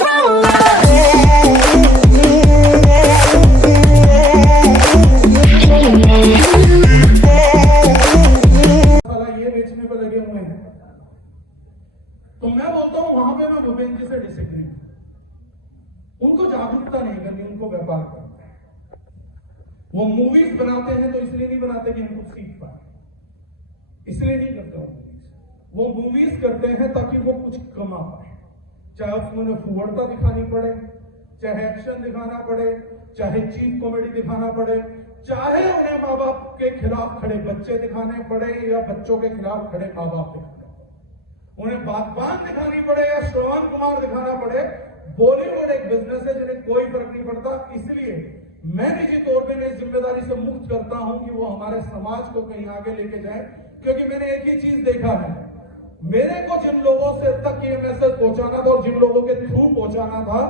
wrong now? ये बेचने पर लगे हुए हैं, तो मैं बोलता हूं वहां पे मैं भूपेंद्र जी से डिसएग्री। उनको जागरूकता नहीं करनी, उनको व्यापार करना है। वो मूवीज बनाते हैं तो इसलिए नहीं बनाते कि हम कुछ सीख पाए, इसलिए नहीं करते वो मूवीज करते हैं ताकि वो कुछ कमा पाए, चाहे उसमें उन्हें फुहड़ता दिखानी पड़े, चाहे एक्शन दिखाना पड़े, चाहे चीप कॉमेडी दिखाना पड़े, चाहे उन्हें माँ बाप के खिलाफ खड़े बच्चे दिखाने पड़े या बच्चों के खिलाफ खड़े माँ बाप दिखाने पड़े, उन्हें बागबान दिखानी पड़े या श्रवण कुमार दिखाना पड़े। बॉलीवुड एक बिजनेस है जिन्हें कोई फर्क नहीं पड़ता। इसलिए मैं निजी तौर पर इस जिम्मेदारी से मुक्त करता हूं कि वो हमारे समाज को कहीं आगे लेके जाए, क्योंकि मैंने एक ही चीज देखा है, मेरे को जिन लोगों से तक ये मैसेज पहुंचाना था और जिन लोगों के थ्रू पहुंचाना था,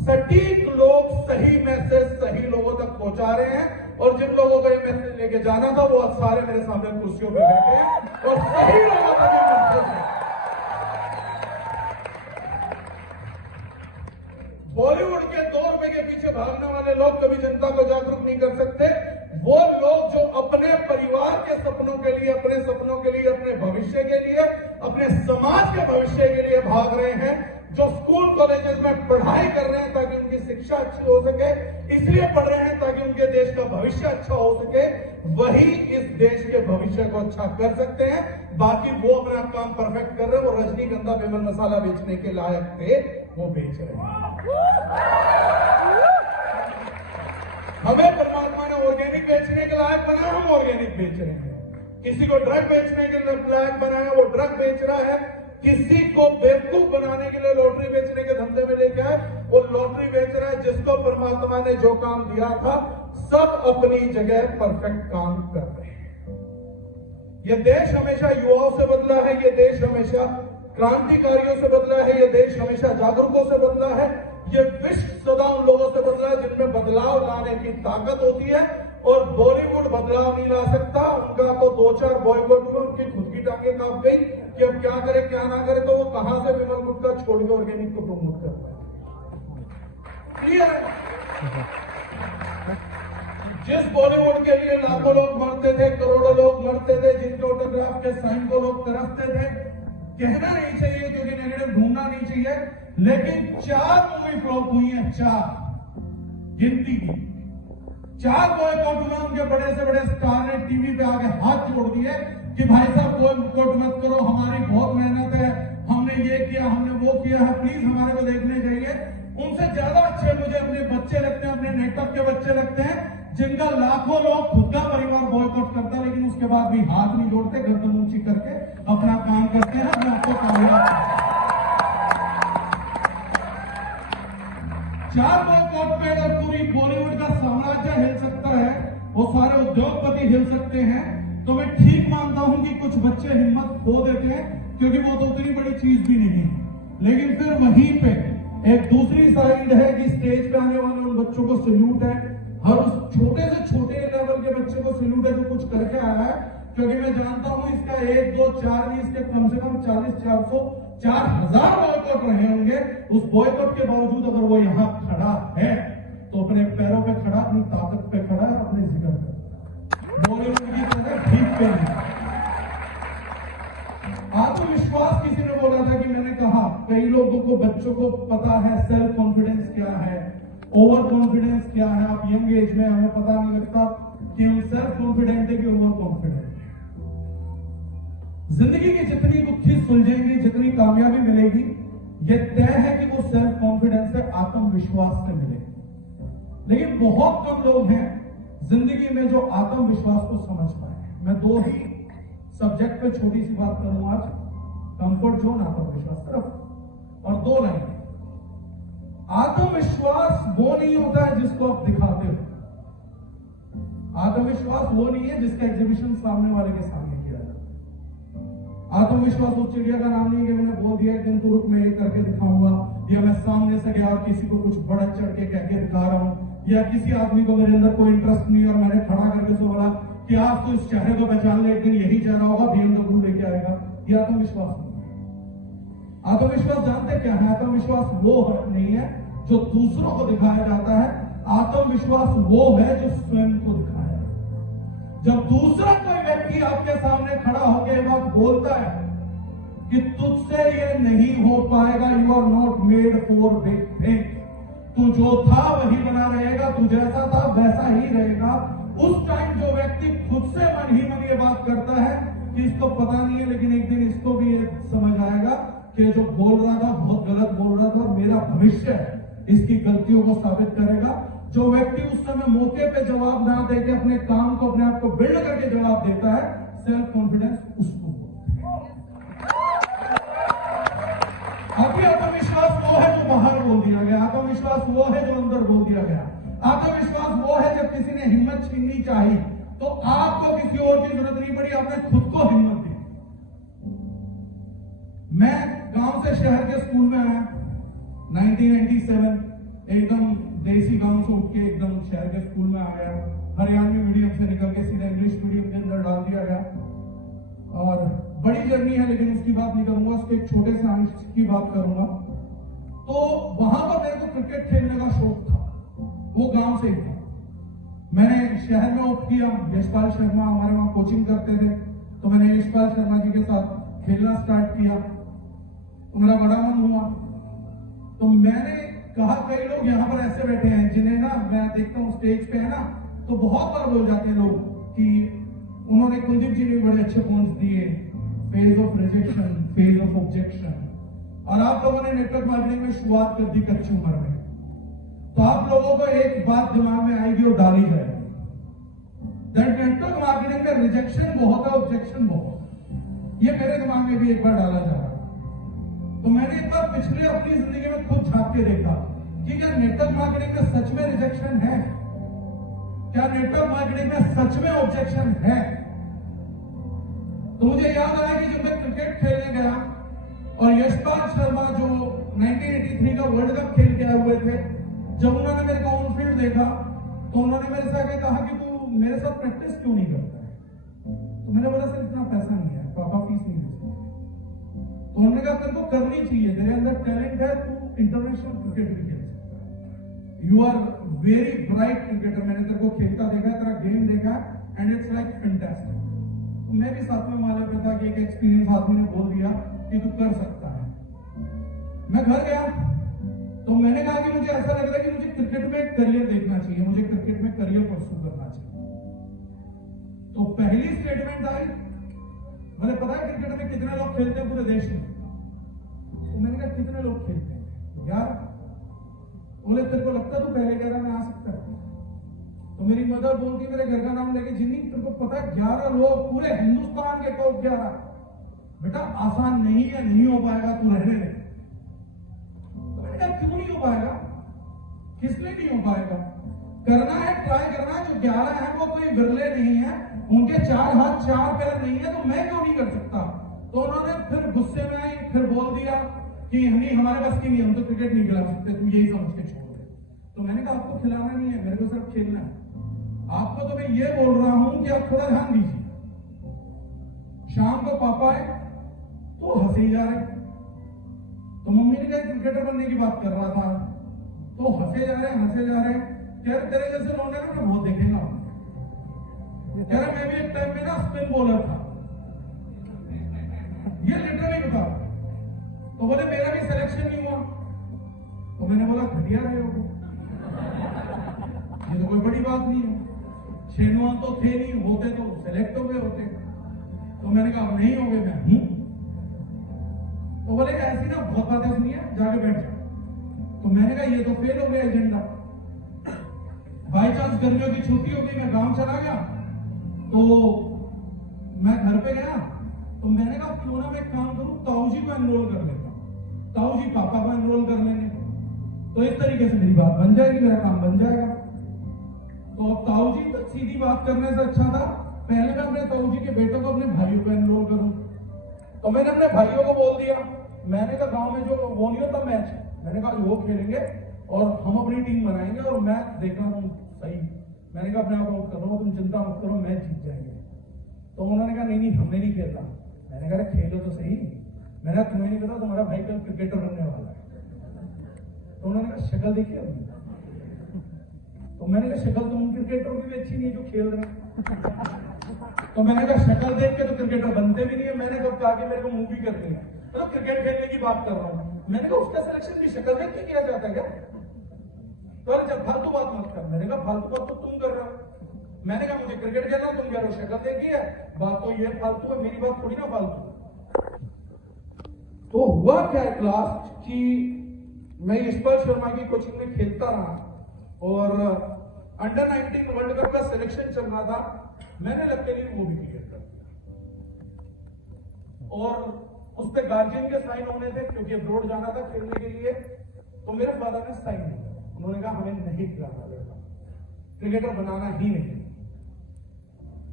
सटीक लोग सही मैसेज सही लोगों तक पहुंचा रहे हैं, और जिन लोगों को ये मैसेज लेके जाना था वो सारे मेरे सामने कुर्सियों पे बैठे हैं और सही लोगों तक ये मैसेज है। बॉलीवुड के 2 रुपए के पीछे भागने वाले लोग कभी जनता को जागरूक नहीं कर सकते। वो लोग जो अपने परिवार के सपनों के लिए, अपने सपनों के लिए, अपने भविष्य के लिए, अपने समाज के भविष्य के लिए भाग रहे हैं, जो स्कूल कॉलेजेस में पढ़ाई कर रहे हैं ताकि उनकी शिक्षा अच्छी हो सके, इसलिए पढ़ रहे हैं ताकि उनके देश का भविष्य अच्छा हो सके, वही इस देश के भविष्य को अच्छा कर सकते हैं। बाकी वो अपना काम परफेक्ट कर रहे हैं। वो रजनीगंधा विमल मसाला बेचने के लायक थे, वो बेच रहे हैं। हमें परमात्मा ने ऑर्गेनिक बेचने के लायक बनाया, हम ऑर्गेनिक बेच रहे हैं। किसी को ड्रग बेचने के लायक बनाया, वो ड्रग बेच रहा है। किसी को बेवकूफ बनाने के लिए लॉटरी बेचने के धंधे में लेके आए, वो लॉटरी बेच रहा है। जिसको परमात्मा ने जो काम दिया था, सब अपनी जगह परफेक्ट काम कर रहे हैं। ये देश हमेशा युवाओं से बदला है, ये देश हमेशा क्रांतिकारियों से बदला है, ये देश हमेशा जागरूकों से बदला है, ये विश्व सदा उन लोगों से बदला है जिनमें बदलाव लाने की ताकत होती है। और बॉलीवुड बदलाव नहीं ला सकता। उनका तो 2-4 बॉयकॉट हुए, उनकी खुद की टांगे कांप गई कि अब क्या करे क्या ना करे, तो वो कहां से विमल गुटका छोड़ के ऑर्गेनिक को प्रमोट कर पाए। क्लियर है? जिस बॉलीवुड के लिए लाखों लोग मरते थे, करोड़ों लोग मरते थे, जिनके ऑटोग्राफ के साइन को लोग तरसते थे, कहना नहीं चाहिए क्योंकि नेगेटिव ढूंढना नहीं चाहिए, लेकिन 4 मूवी फ्लॉप हुई है, 4 गिनती की। 4 बॉयकॉट हुए। उनके बड़े से बड़े स्टार ने टीवी पे आके हाथ जोड़ दिए कि भाई साहब बॉयकॉट मत करो, हमारी बहुत मेहनत है, हमने ये किया, हमने वो किया है, प्लीज हमारे को देखने चाहिए। उनसे ज्यादा अच्छे मुझे अपने बच्चे लगते हैं, अपने नेटवर्क के बच्चे लगते हैं, जिनका लाखों लोग खुद का परिवार बॉयकॉट करता है, लेकिन उसके बाद भी हाथ नहीं जोड़ते, गर्दन ऊंची करके अपना काम करते हैं, अपने आपको कामयाब। 4 बॉयकॉट पे अगर पूरी बॉलीवुड का साम्राज्य हिल सकता है, वो सारे उद्योगपति हिल सकते हैं, तो मैं ठीक मानता हूं कि कुछ बच्चे हिम्मत खो देते हैं, क्योंकि वो तो उतनी बड़ी चीज भी नहीं है। लेकिन फिर वहीं पे एक दूसरी साइड है कि स्टेज पे आने वाले उन बच्चों को सैल्यूट है, हर उस छोटे से छोटे लेवल के बच्चे को सैल्यूट है जो कुछ करके आया है। क्योंकि मैं जानता हूं इसका 1, 2, 4 नहीं, इसके कम से कम 40, 400, 4000 बॉयकॉट रहे होंगे। उस बॉयकॉट के बावजूद अगर वो यहां खड़ा है, तो अपने पैरों पे खड़ा, अपनी ताकत पे खड़ा है, अपने जिगर पे, बॉलीवुड की तरह ठीक पे नहीं। आत्मविश्वास किसी ने बोला था कि मैंने कहा, कई लोगों को, बच्चों को पता है सेल्फ कॉन्फिडेंस क्या है, ओवर कॉन्फिडेंस क्या है। आप यंग एज में, हमें पता नहीं लगता कि हम सेल्फ कॉन्फिडेंट है कि ओवर कॉन्फिडेंट है। जिंदगी की जितनी गुत्थी सुलझेंगी, जितनी कामयाबी मिलेगी, यह तय है कि वो सेल्फ कॉन्फिडेंस से, आत्मविश्वास से मिलेगी। लेकिन बहुत कम लोग हैं जिंदगी में जो आत्मविश्वास को समझ पाए। मैं 2 ही सब्जेक्ट पे छोटी सी बात करूंगा आज, कंफर्ट जोन, आत्मविश्वास, सिर्फ और 2 लाइन। आत्मविश्वास वो नहीं होता है जिसको आप दिखाते हो। आत्मविश्वास वो नहीं है जिसका एग्जीबिशन सामने वाले के सामने किया जाए। आत्मविश्वास उस चिड़िया का नाम नहीं कि मैंने बोल दिया कि तुम रुक, मैं ये करके दिखाऊंगा, या मैं सामने से गया और किसी को कुछ बड़ा चढ़ के कह के दिखा रहा हूं, या किसी आदमी को मेरे अंदर कोई इंटरेस्ट नहीं और मैंने खड़ा करके उसको बोला कि आप तो इस चेहरे को पहचान ले, एक दिन यही चेहरा होगा, BMW लेके आएगा। यह आत्मविश्वास नहीं। आत्मविश्वास जानते क्या है? आत्मविश्वास वो नहीं है जो दूसरों को दिखाया जाता है, आत्मविश्वास वो है जो स्वयं को दिखाया जाता है। जब दूसरा कोई व्यक्ति आपके सामने खड़ा होकर ये बात बोलता है कि तुझसे ये नहीं हो पाएगा, you are not made for big thing, तू जो था वही बना रहेगा, तू जैसा था वैसा ही रहेगा, उस टाइम जो व्यक्ति खुद से मन ही मन ये बात करता है कि इसको पता नहीं है, लेकिन एक दिन इसको भी ये समझ आएगा कि जो बोल रहा था बहुत गलत बोल रहा था और मेरा भविष्य इसकी गलतियों को साबित करेगा। जो व्यक्ति उस समय मौके पे जवाब ना देके अपने काम को, अपने आप को बिल्ड करके जवाब देता है, सेल्फ कॉन्फिडेंस उसको अभी आत्मविश्वास वो है जो बाहर बोल दिया गया, आत्मविश्वास वो है जो अंदर बोल दिया गया, आत्मविश्वास वो है जब किसी ने हिम्मत छीननी चाहिए तो आपको किसी और की जरूरत नहीं पड़ी, आपने खुद को हिम्मत दी। मैं गांव से शहर के स्कूल में आया 1997, एकदम देसी गांव से उठ के एकदम शहर के स्कूल में आ गया। हरियाणवी मीडियम से निकल के सीधा इंग्लिश मीडियम के अंदर डाल दिया गया और बड़ी जर्नी है, लेकिन उसकी बात नहीं करूंगा, उसके एक छोटे से अंश की बात करूंगा। तो वहां पर मेरे को क्रिकेट खेलने का शौक था, वो गांव से ही था। मैंने शहर में ऑप्ट किया, यशपाल शर्मा हमारे वहां कोचिंग करते थे, तो मैंने यशपाल शर्मा जी के साथ खेलना स्टार्ट किया, तो मेरा बड़ा मन हुआ। तो मैंने कहा, कई लोग यहाँ पर ऐसे बैठे हैं जिन्हें ना मैं देखता हूँ स्टेज पे है ना, तो बहुत बार बोल जाते हैं लोग कि उन्होंने कुलदीप जी ने बड़े अच्छे पॉइंट्स दिए, phase of rejection, phase of objection, और आप लोगों ने नेटवर्क मार्केटिंग में शुरुआत कर दी कच्ची उम्र में, तो आप लोगों को एक बात दिमाग में आएगी और डाली जाएगी, दैट नेटवर्क मार्केटिंग में रिजेक्शन बहुत है, ऑब्जेक्शन बहुत। ये मेरे दिमाग में भी एक बार डाला जा रहा। तो मैंने एक बार पिछले अपनी जिंदगी में खुद झांक के देखा कि क्या नेटवर्क मार्केटिंग में सच में रिजेक्शन है, क्या नेटवर्क मार्केटिंग में सच में ऑब्जेक्शन है। तो मुझे याद आया कि जब मैं क्रिकेट खेलने गया और यशपाल शर्मा जो 1983 का वर्ल्ड कप खेल के आए हुए थे, जब उन्होंने मेरे को ऑन फील्ड देखा तो उन्होंने मेरे से आके कहा कि तू मेरे साथ प्रैक्टिस क्यों नहीं करता है? तो मैंने बोला सर इतना पैसा नहीं है, पापा फीस नहीं दे सकते। तो उन्होंने कहा तेरे को करनी चाहिए, तेरे अंदर टैलेंट है, तू इंटरनेशनल क्रिकेट भी खेल सकता है, you are very bright cricketer, मैंने तेरे को खेलता देखा है, तेरा गेम देखा है एंड इट्स लाइक फैंटास्टिक। तो मैं भी साथ में माले पे था कि एक एक्सपीरियंस आदमी ने बोल दिया कि तू कर सकता है। मैं घर गया तो मैंने कहा कि मुझे ऐसा लग रहा है कि मुझे क्रिकेट में करियर देखना चाहिए, मुझे क्रिकेट में करियर परस्यू करना चाहिए। तो पहली स्टेटमेंट आई, मुझे पता है क्रिकेट में कितने लोग खेलते हैं पूरे देश में? तो मैंने कहा कितने लोग खेलते हैं यार? बोले तेरे को लगता तू पहले 11 में आ सकता है? तो मेरी मदर बोलती मेरे घर का नाम लेके, जिन्नी तेरे को पता है 11 लोग पूरे हिंदुस्तान के टॉप 11, बेटा आसान नहीं है, नहीं हो पाएगा, तू रहने दे। क्यों नहीं हो पाएगा? किस लिए नहीं हो पाएगा? करना है, ट्राई करना है। जो 11 है वो कोई विरले नहीं है, उनके 4 हाथ 4 पैर नहीं है, तो मैं क्यों नहीं कर सकता? तो उन्होंने फिर गुस्से में आई, फिर बोल दिया कि नहीं हमारे पास की नहीं, हम तो क्रिकेट नहीं खिला सकते, तू यही समझ के छोड़ दे। तो मैंने कहा आपको खिलाना नहीं है, मेरे को सिर्फ खेलना है। आपको तो मैं ये बोल रहा हूं कि आप थोड़ा ध्यान दीजिए। शाम को पापा आए तो हंसे जा रहे, तो मम्मी ने कहा क्रिकेटर बनने की बात कर रहा था, तो हंसे जा रहे, हंसे जा रहे। कह रहे तेरे जैसे लौंडे ना मैं बहुत देखेगा। कह रहे मैं भी एक टाइम में ना स्पिन बॉलर था, ये लिटरली बता। तो बोले मेरा भी सिलेक्शन नहीं हुआ। तो मैंने बोला घटिया रहे हो, ये तो कोई बड़ी बात नहीं है, 6 9 तो थे नहीं, होते तो सिलेक्ट हो गए होते। तो मैंने कहा नहीं हो गए, मैं हूं। तो बोले ऐसी ना बहुत बातें सुनिए, जाके बैठ जाओ। तो मैंने कहा ये तो फेल हो गया एजेंडा। बाई चांस गर्मियों की छुट्टी हो गई, मैं गांव चला गया, तो मैं घर पे गया, तो मैंने कहा क्यों ना मैं एक काम करूं, ताऊ जी को एनरोल कर लेता हूं, ताऊ जी पापा को एनरोल कर लेंगे, तो इस तरीके से मेरी बात बन जाएगी, मेरा काम बन जाएगा। तो अब ताऊ जी तक सीधी बात करने से अच्छा था पहले मैं अपने ताऊ जी के बेटों को अपने भाइयों को एनरोल करूं। तो मैंने अपने भाइयों को बोल दिया, मैंने कहा गांव में जो वो नहीं होता मैच, मैंने कहा वो खेलेंगे और हम अपनी टीम बनाएंगे और मैच देखना तुम सही। मैंने कहा अपने आप आउट कर रहा हूं, तुम चिंता मत करो, मैच जीत जाएंगे। तो उन्होंने कहा नहीं नहीं हमने नहीं खेलना। मैंने कहा खेलो तो सही, मैंने तुम्हें नहीं पता तुम्हारा भाई कल क्रिकेटर बनने वाला है। तो उन्होंने कहा शक्ल देखी अपनी? तो मैंने कहा शक्ल तो उन क्रिकेटरों की भी अच्छी नहीं है जो खेल रहे हैं। तो मैंने कहा शक्ल देख के तो क्रिकेटर बनते भी नहीं है। मैंने कब कहा कि मेरे को मूवी करनी है, तो क्रिकेट खेलने की बात कर रहा हूं। मैंने कहा उसका सिलेक्शन भी शक्ल देख के किया जाता है क्या? तो जब फालतू बात मत कर। मैंने कहा फालतू बात तो तुम कर रहे हो। मैंने कहा मुझे क्रिकेट खेलना, तुम कह रहे हो शक्ल देखी है। बात तो ये फालतू है, मेरी बात थोड़ी ना फालतू। तो हुआ क्या क्लास कि मैं यशपाल शर्मा की कोचिंग में खेलता रहा और अंडर 19 वर्ल्ड कप का सिलेक्शन चल रहा था। मैंने लकीली वो भी क्लियर कर दिया और उस पर गार्जियन के साइन होने थे क्योंकि अब्रॉड जाना था खेलने के लिए। तो मेरे फादर ने साइन दिया। उन्होंने कहा हमें नहीं खिलाना लड़का, क्रिकेटर बनाना ही नहीं।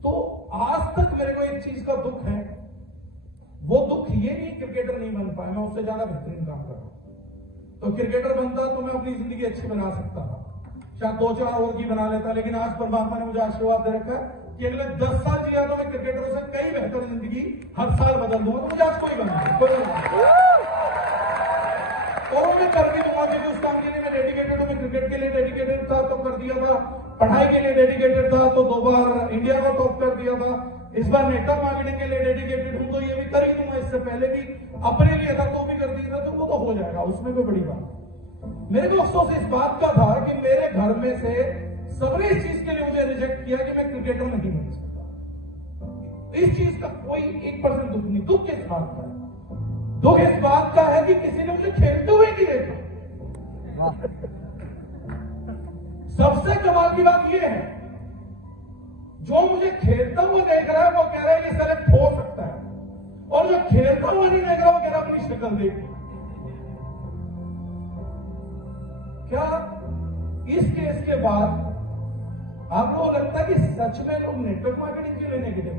तो आज तक मेरे को एक चीज का दुख है। वो दुख ये नहीं क्रिकेटर नहीं बन पाया, मैं उससे ज्यादा बेहतरीन काम कर रहा हूं। तो क्रिकेटर बनता तो मैं अपनी जिंदगी अच्छी बना सकता था, शायद 2-4 और की बना लेता। लेकिन आज परमात्मा ने मुझे आशीर्वाद दे रखा है कि अगले 10 साल जिया तो मैं क्रिकेटरों से कई बेहतर जिंदगी हर साल बदल दूंगा। तो मुझे आज कोई बनना और मैं कर भी दूंगा क्योंकि उस काम के लिए मैं डेडिकेटेड हूं। मैं क्रिकेट के लिए डेडिकेटेड था तो कर दिया था, पढ़ाई के लिए डेडिकेटेड था तो 2 बार इंडिया को टॉप कर दिया था। इस बार नेटवर्क मार्केटिंग के लिए डेडिकेटेड हूं तो ये भी कर ही दूंगा। इससे पहले भी अपने लिए था तो भी कर दिया था, तो वो तो हो जाएगा, उसमें कोई बड़ी बात। मेरे को अफसोस इस बात का था कि मेरे घर में से सबने इस चीज के लिए मुझे रिजेक्ट किया कि मैं क्रिकेटर नहीं बन सकता। इस चीज का कोई 1% दुख नहीं। दुख किस बात का है? दुख इस बात का है कि किसी ने मुझे खेलते हुए नहीं देखा। सबसे कमाल की बात यह है, जो मुझे खेलता हुआ देख रहा है वो कह रहा है कि सेलेक्ट हो सकता है, और जो खेलता हुआ नहीं देख रहा वो कह रहा अपनी शक्ल देख। क्या इस केस के बाद आपको लगता है कि सच में लोग नेटवर्क मार्केटिंग के लिए नेगेटिव?